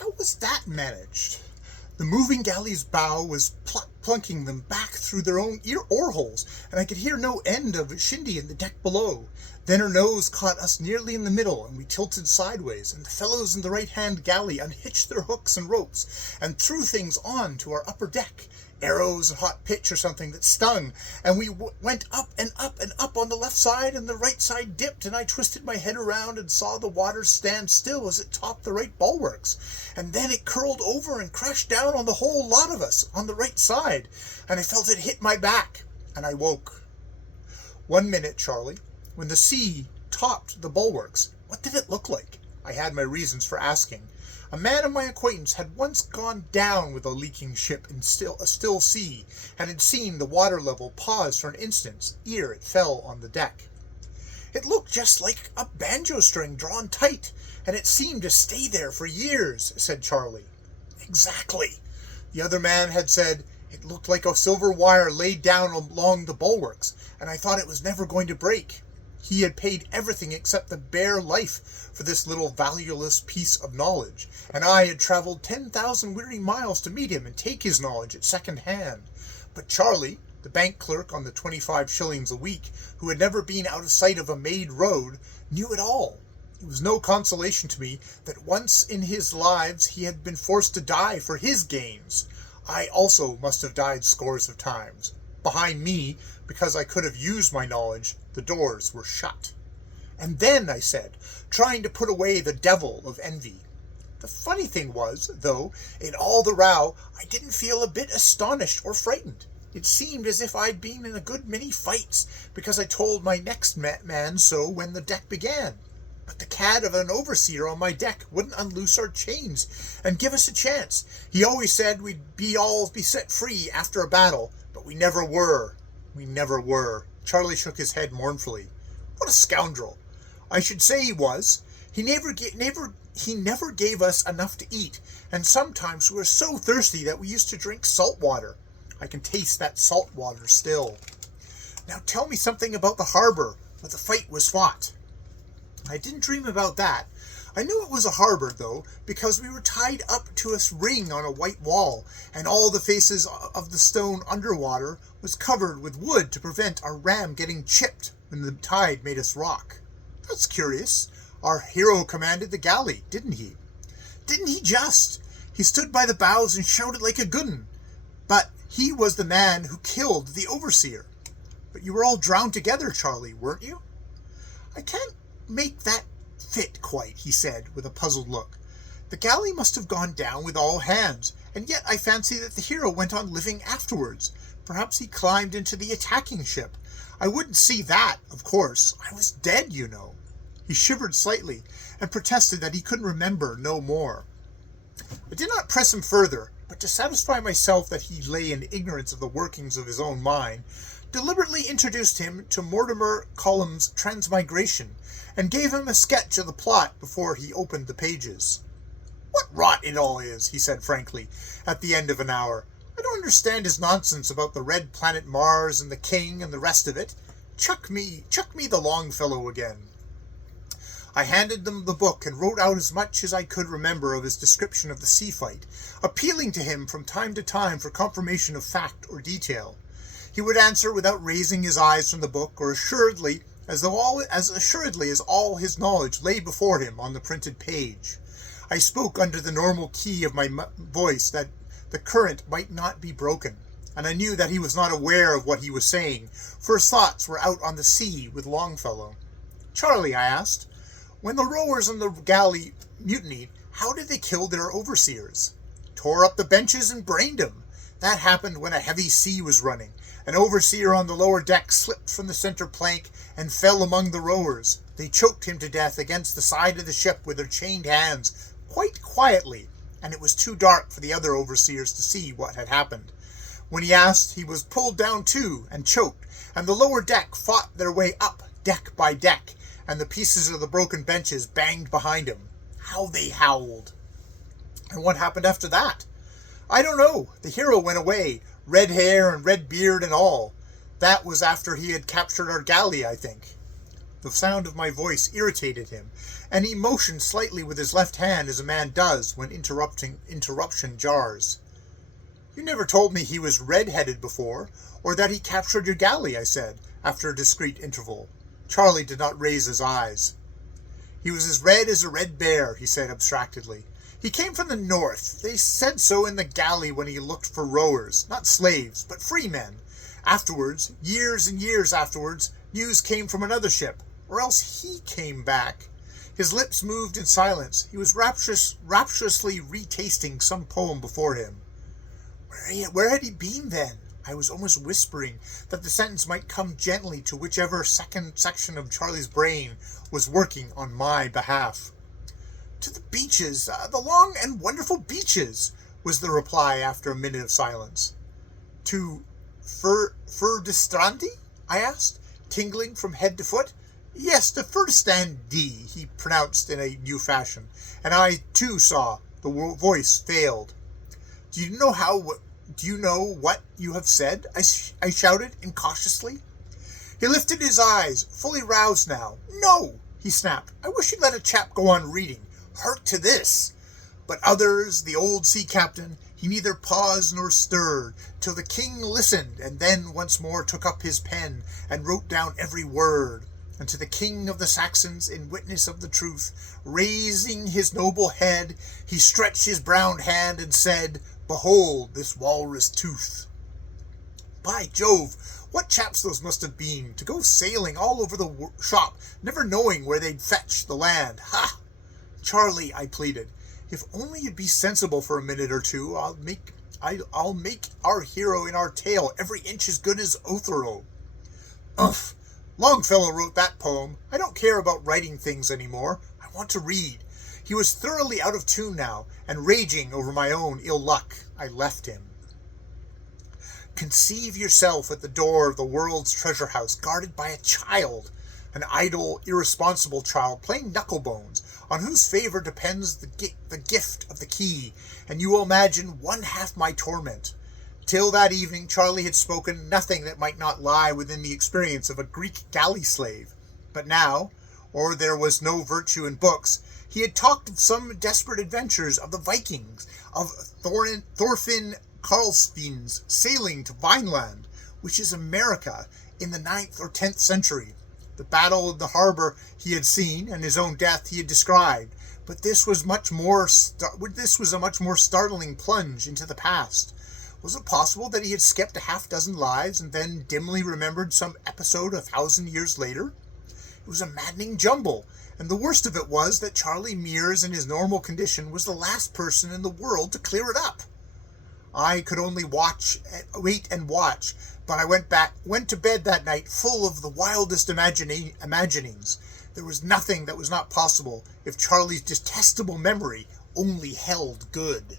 How was that managed? The moving galley's bow was plunking them back through their own oar holes, and I could hear no end of shindy in the deck below. Then her nose caught us nearly in the middle, and we tilted sideways, and the fellows in the right-hand galley unhitched their hooks and ropes, and threw things on to our upper deck, arrows and hot pitch or something that stung, and we went up and up and up on the left side, and the right side dipped, and I twisted my head around and saw the water stand still as it topped the right bulwarks, and then it curled over and crashed down on the whole lot of us on the right side, and I felt it hit my back, and I woke. 1 minute, Charlie. When the sea topped the bulwarks, what did it look like? I had my reasons for asking. A man of my acquaintance had once gone down with a leaking ship in a still sea, and had seen the water level pause for an instant ere it fell on the deck. It looked just like a banjo string drawn tight, and it seemed to stay there for years, said Charlie. Exactly. The other man had said it looked like a silver wire laid down along the bulwarks, and I thought it was never going to break. He had paid everything except the bare life for this little valueless piece of knowledge, and I had travelled 10,000 weary miles to meet him and take his knowledge at second hand. But Charlie, the bank clerk on the 25 shillings a week, who had never been out of sight of a made road, knew it all. It was no consolation to me that once in his lives he had been forced to die for his gains. I also must have died scores of times. Behind me, because I could have used my knowledge, the doors were shut. And then, I said, trying to put away the devil of envy. The funny thing was, though, in all the row, I didn't feel a bit astonished or frightened. It seemed as if I'd been in a good many fights, because I told my next man so when the deck began. But the cad of an overseer on my deck wouldn't unloose our chains and give us a chance. He always said we'd all be set free after a battle, but we never were. We never were. Charlie shook his head mournfully. What a scoundrel. I should say he was. He never gave us enough to eat, and sometimes we were so thirsty that we used to drink salt water. I can taste that salt water still. Now tell me something about the harbor where the fight was fought. I didn't dream about that. I knew it was a harbor, though, because we were tied up to a ring on a white wall, and all the faces of the stone underwater was covered with wood to prevent our ram getting chipped when the tide made us rock. That's curious. Our hero commanded the galley, didn't he? Didn't he just? He stood by the bows and shouted like a good 'un. But he was the man who killed the overseer. But you were all drowned together, Charlie, weren't you? I can't make that fit quite, he said, with a puzzled look. The galley must have gone down with all hands, and yet I fancy that the hero went on living afterwards. Perhaps he climbed into the attacking ship. I wouldn't see that, of course. I was dead, you know. He shivered slightly, and protested that he couldn't remember no more. I did not press him further, but to satisfy myself that he lay in ignorance of the workings of his own mind, deliberately introduced him to Mortimer Column's Transmigration, and gave him a sketch of the plot before he opened the pages. What rot it all is, he said frankly, at the end of an hour. I don't understand his nonsense about the red planet Mars and the king and the rest of it. Chuck me the Longfellow again. I handed them the book and wrote out as much as I could remember of his description of the sea fight, appealing to him from time to time for confirmation of fact or detail. He would answer without raising his eyes from the book, or assuredly as all his knowledge lay before him on the printed page. I spoke under the normal key of my voice that the current might not be broken, and I knew that he was not aware of what he was saying, for his thoughts were out on the sea with Longfellow. Charlie, I asked, when the rowers on the galley mutinied, how did they kill their overseers? Tore up the benches and brained 'em. That happened when a heavy sea was running. An overseer on the lower deck slipped from the center plank and fell among the rowers. They choked him to death against the side of the ship with their chained hands, quite quietly, and it was too dark for the other overseers to see what had happened. When he asked, he was pulled down too and choked, and the lower deck fought their way up, deck by deck, and the pieces of the broken benches banged behind him. How they howled! And what happened after that? I don't know. The hero went away, red hair and red beard and all. That was after he had captured our galley, I think. The sound of my voice irritated him, and he motioned slightly with his left hand as a man does when interruption jars. "You never told me he was red-headed before, or that he captured your galley," I said, after a discreet interval. Charlie did not raise his eyes. "He was as red as a red bear," he said abstractedly. "He came from the north. They said so in the galley when he looked for rowers, not slaves, but free men. Afterwards, years and years afterwards, news came from another ship, or else he came back." His lips moved in silence. He was rapturously retasting some poem before him. Where had he been then? I was almost whispering that the sentence might come gently to whichever second section of Charlie's brain was working on my behalf. "To the beaches, the long and wonderful beaches," was the reply after a minute of silence. "To Fnst? I asked, tingling from head to foot. "Yes, to Fnst," he pronounced in a new fashion, and I too saw the voice failed. Do you know what you have said?" I shouted incautiously. He lifted his eyes, fully roused now. "No," he snapped. "I wish you'd let a chap go on reading. Hark to this." But others, the old sea captain, he neither paused nor stirred, till the king listened, and then once more took up his pen, and wrote down every word. And to the king of the Saxons, in witness of the truth, raising his noble head, he stretched his brown hand, and said, "Behold this walrus tooth." By Jove, what chaps those must have been, to go sailing all over the shop, never knowing where they'd fetch the land. Ha! "Charlie," I pleaded, "if only you'd be sensible for a minute or two, I'll make our hero in our tale every inch as good as Othello." "Umph! Longfellow wrote that poem. I don't care about writing things any more. I want to read." He was thoroughly out of tune now, and raging over my own ill luck. I left him. Conceive yourself at the door of the world's treasure house, guarded by a child, an idle, irresponsible child playing knucklebones, on whose favor depends the gift of the key, and you will imagine one half my torment. Till that evening, Charlie had spoken nothing that might not lie within the experience of a Greek galley slave. But now, or there was no virtue in books, he had talked of some desperate adventures of the Vikings, of Thorfinn Karlsefne's sailing to Vineland, which is America, in the 9th or 10th century. The battle in the harbor he had seen, and his own death he had described. But this was a much more startling plunge into the past. Was it possible that he had skipped a half-dozen lives and then dimly remembered some episode 1,000 years later? It was a maddening jumble, and the worst of it was that Charlie Mears in his normal condition was the last person in the world to clear it up. I could only wait and watch, but I went to bed that night full of the wildest imaginings. There was nothing that was not possible if Charlie's detestable memory only held good.